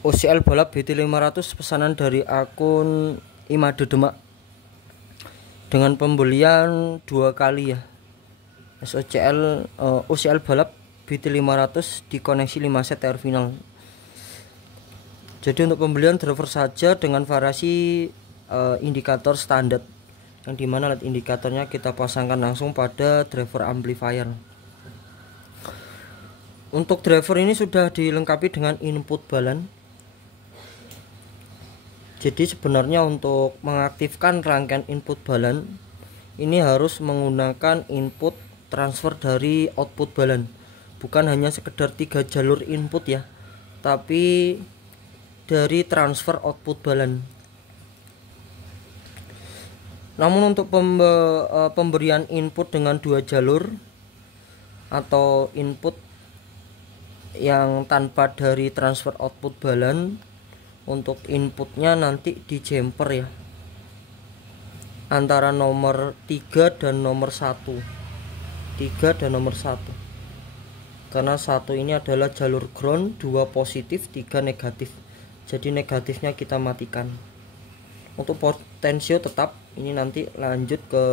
OCL balap BT500 pesanan dari akun Imade Demak dengan pembelian 2 kali ya. OCL balap BT500 dikoneksi 5 set TR final. Jadi untuk pembelian driver saja dengan variasi indikator standar, yang dimana LED indikatornya kita pasangkan langsung pada driver amplifier. Untuk driver ini sudah dilengkapi dengan input balan. Jadi sebenarnya untuk mengaktifkan rangkaian input balan ini harus menggunakan input transfer dari output balan, bukan hanya sekedar 3 jalur input ya, tapi dari transfer output balan. Namun untuk pemberian input dengan 2 jalur atau input yang tanpa dari transfer output balan, untuk inputnya nanti di jumper ya, antara nomor 3 dan nomor 1, 3 dan nomor 1, karena 1 ini adalah jalur ground, 2 positif 3 negatif, jadi negatifnya kita matikan. Untuk potensio tetap ini nanti lanjut ke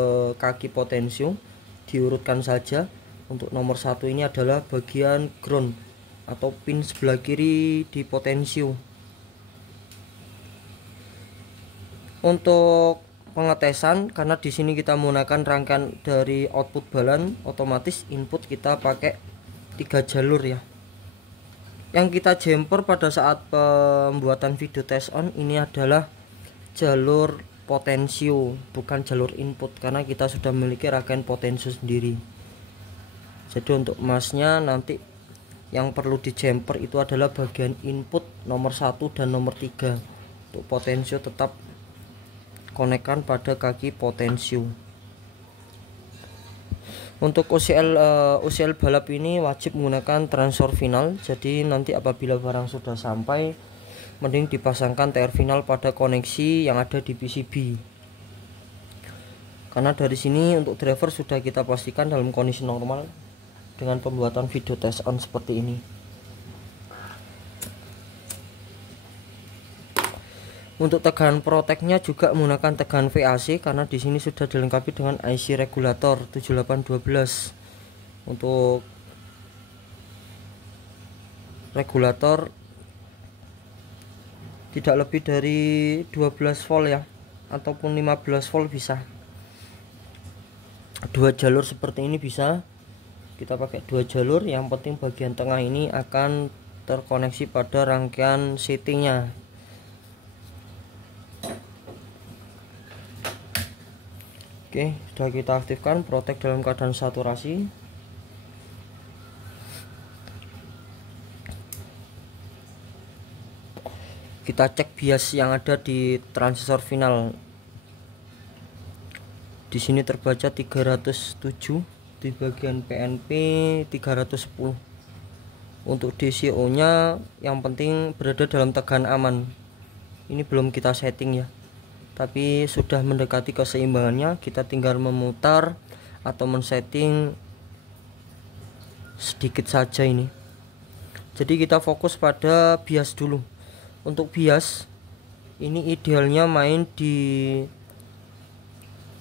kaki potensio, diurutkan saja. Untuk nomor 1 ini adalah bagian ground atau pin sebelah kiri di potensio. Untuk pengetesan, karena di sini kita menggunakan rangkaian dari output balan, otomatis input kita pakai 3 jalur ya. Yang kita jumper pada saat pembuatan video test on ini adalah jalur potensio, bukan jalur input, karena kita sudah memiliki rangkaian potensio sendiri. Jadi untuk emasnya nanti yang perlu di jumper itu adalah bagian input nomor 1 dan nomor 3. Untuk potensio tetap konekkan pada kaki potensio. Untuk OCL balap ini wajib menggunakan transfer final. Jadi nanti apabila barang sudah sampai, mending dipasangkan TR final pada koneksi yang ada di PCB. Karena dari sini untuk driver sudah kita pastikan dalam kondisi normal dengan pembuatan video test on seperti ini. Untuk tegangan proteknya juga menggunakan tegangan VAC, karena di sini sudah dilengkapi dengan IC regulator 7812. Untuk regulator tidak lebih dari 12 volt ya, ataupun 15 volt bisa. 2 jalur seperti ini bisa. Kita pakai 2 jalur, yang penting bagian tengah ini akan terkoneksi pada rangkaian settingnya. Oke, sudah kita aktifkan protek dalam keadaan saturasi. Kita cek bias yang ada di transistor final. Di sini terbaca 307, di bagian PNP 310. Untuk DCO nya yang penting berada dalam tegangan aman. Ini belum kita setting ya, tapi sudah mendekati keseimbangannya. Kita tinggal memutar atau men-setting sedikit saja ini. Jadi kita fokus pada bias dulu. Untuk bias ini idealnya main di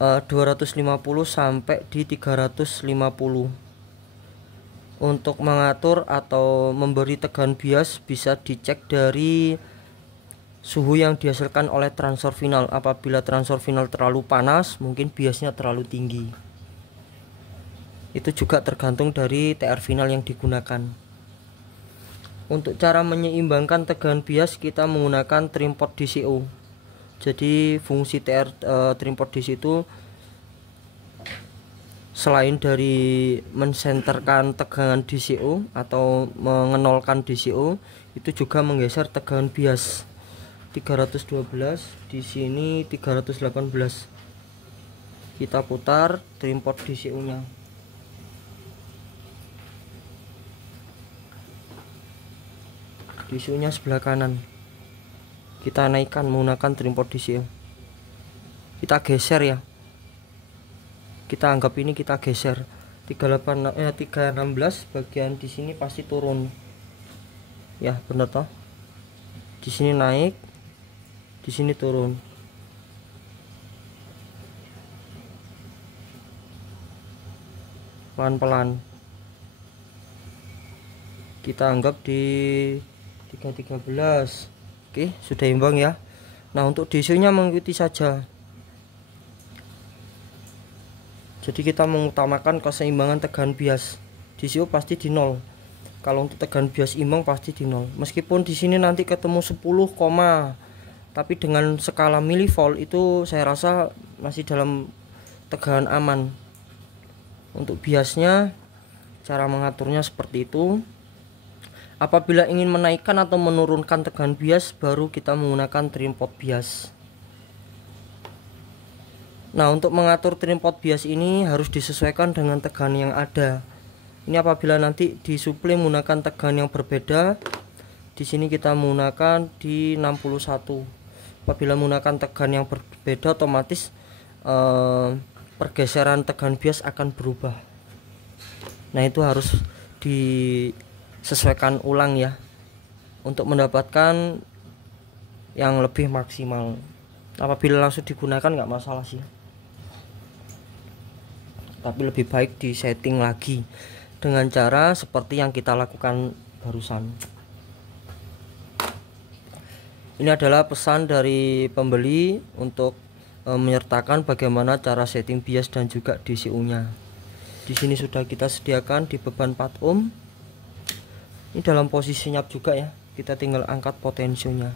250 sampai di 350. Untuk mengatur atau memberi tegangan bias bisa dicek dari suhu yang dihasilkan oleh transfer final. Apabila transfer final terlalu panas, mungkin biasnya terlalu tinggi. Itu juga tergantung dari TR final yang digunakan. Untuk cara menyeimbangkan tegangan bias, kita menggunakan trimpot DCO. Jadi fungsi trimpot DC itu selain dari mensenterkan tegangan DCO atau mengenolkan DCO, itu juga menggeser tegangan bias. 312 di sini 318. Kita putar trimpot DCO nya. DCO nya sebelah kanan. Kita naikkan menggunakan trimpot DCO. Kita geser ya. Kita anggap ini kita geser. 316 bagian di sini pasti turun. Ya, benar toh? Di sini naik, di sini turun. Pelan-pelan. Kita anggap di 313. Oke, sudah imbang ya. Nah, untuk DCO-nya mengikuti saja. Jadi kita mengutamakan keseimbangan tegangan bias. DCO pasti di 0. Kalau untuk tegangan bias imbang pasti di 0. Meskipun di sini nanti ketemu 10, tapi dengan skala milivolt itu saya rasa masih dalam tegangan aman. Untuk biasnya cara mengaturnya seperti itu. Apabila ingin menaikkan atau menurunkan tegangan bias, baru kita menggunakan trim pot bias. Nah, untuk mengatur trim pot bias ini harus disesuaikan dengan tegangan yang ada. Ini apabila nanti disuplai menggunakan tegangan yang berbeda, di sini kita menggunakan di 61. Apabila menggunakan tegangan yang berbeda, otomatis pergeseran tegangan bias akan berubah. Nah, itu harus disesuaikan ulang ya, untuk mendapatkan yang lebih maksimal. Apabila langsung digunakan nggak masalah sih, tapi lebih baik di setting lagi dengan cara seperti yang kita lakukan barusan. Ini adalah pesan dari pembeli untuk menyertakan bagaimana cara setting bias dan juga DCO-nya. Di sini sudah kita sediakan di beban 4 ohm. Ini dalam posisi senyap juga ya. Kita tinggal angkat potensionya.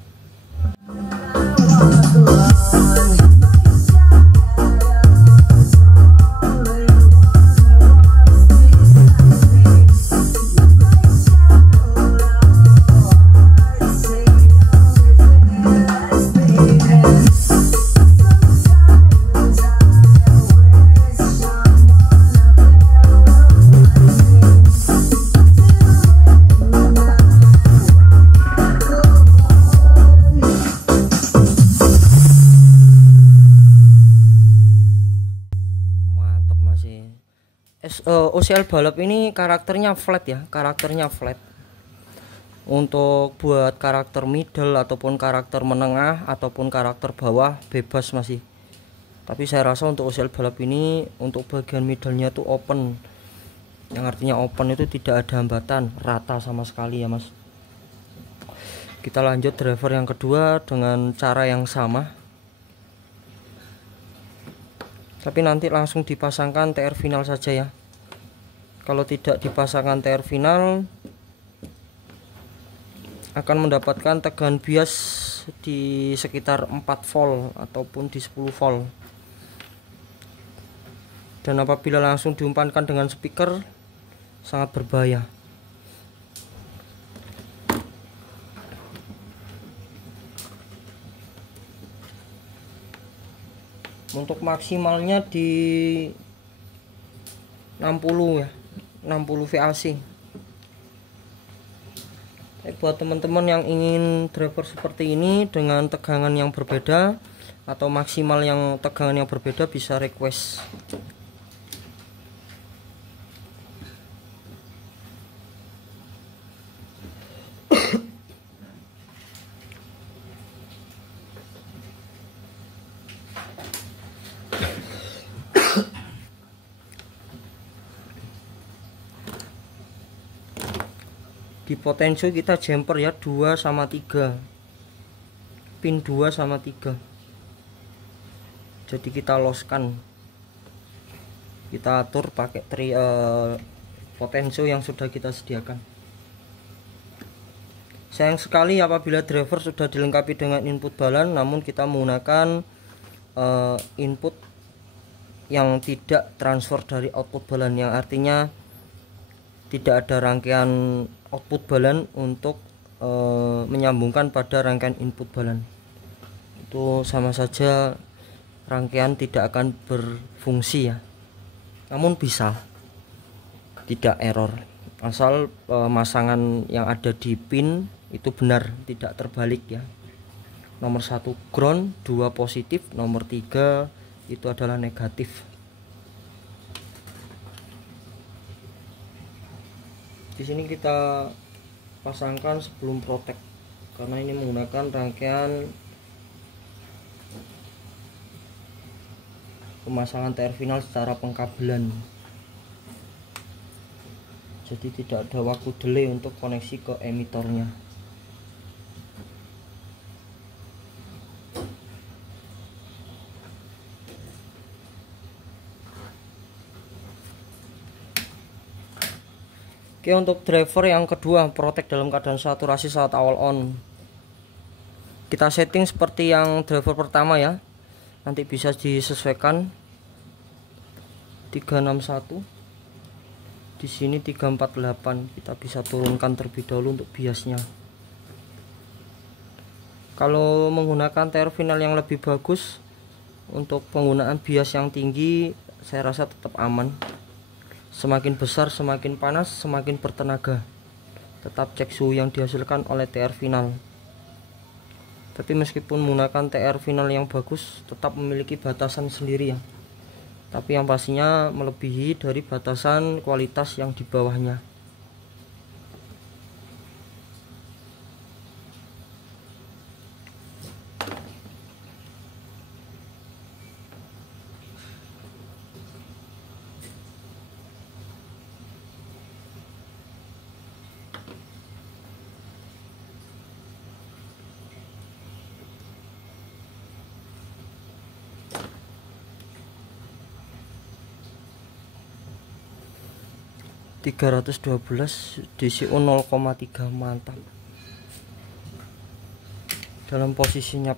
OCL balap ini karakternya flat ya, karakternya flat. Untuk buat karakter middle ataupun karakter menengah ataupun karakter bawah bebas masih. Tapi saya rasa untuk OCL balap ini untuk bagian middle-nya tuh open. Yang artinya open itu tidak ada hambatan, rata sama sekali ya mas. Kita lanjut driver yang kedua dengan cara yang sama. Tapi nanti langsung dipasangkan TR final saja ya. Kalau tidak dipasangkan TR final akan mendapatkan tegangan bias di sekitar 4 volt ataupun di 10 volt. Dan apabila langsung diumpankan dengan speaker sangat berbahaya. Untuk maksimalnya di 60 ya, 60 VAC. Buat teman-teman yang ingin driver seperti ini dengan tegangan yang berbeda atau maksimal yang tegangan yang berbeda bisa request. Di potensio kita jumper ya 2 sama 3, pin 2 sama 3. Jadi kita loskan, kita atur pakai potensio yang sudah kita sediakan. Sayang sekali apabila driver sudah dilengkapi dengan input balan namun kita menggunakan input yang tidak transfer dari output balan, yang artinya tidak ada rangkaian output balan untuk menyambungkan pada rangkaian input balan. Itu sama saja rangkaian tidak akan berfungsi ya. Namun bisa, tidak error, asal pemasangan yang ada di pin itu benar, tidak terbalik ya. Nomor 1 ground, 2 positif, nomor 3 itu adalah negatif. Di sini kita pasangkan sebelum protek. karena ini menggunakan rangkaian pemasangan TR final secara pengkabelan, jadi tidak ada waktu delay untuk koneksi ke emitornya. Oke, untuk driver yang kedua, protect dalam keadaan saturasi saat awal on. Kita setting seperti yang driver pertama ya. Nanti bisa disesuaikan 361. Di sini 348. Kita bisa turunkan terlebih dahulu untuk biasnya. Kalau menggunakan TR final yang lebih bagus, untuk penggunaan bias yang tinggi saya rasa tetap aman. Semakin besar semakin panas semakin bertenaga. Tetap cek suhu yang dihasilkan oleh TR final. Tapi meskipun menggunakan TR final yang bagus, tetap memiliki batasan sendiri ya. Tapi yang pastinya melebihi dari batasan kualitas yang di bawahnya. (312) DCO 0,3 mantap. Dalam posisi nyap.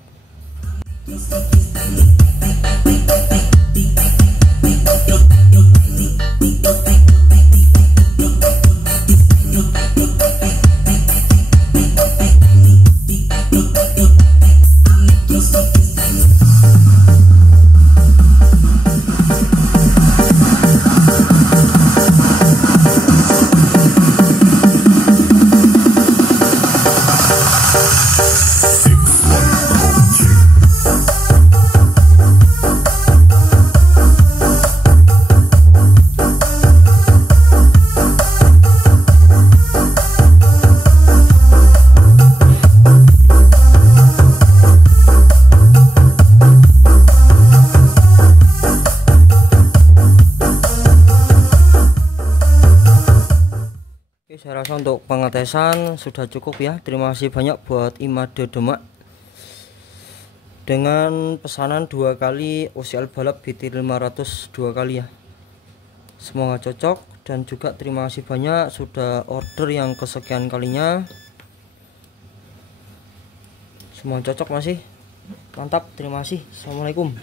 Saya rasa untuk pengetesan sudah cukup ya. Terima kasih banyak buat Imade Demak dengan pesanan 2 kali OCL balap BT 500 2 kali ya. Semoga cocok, dan juga terima kasih banyak sudah order yang kesekian kalinya. Semoga cocok masih. Mantap, terima kasih. Assalamualaikum.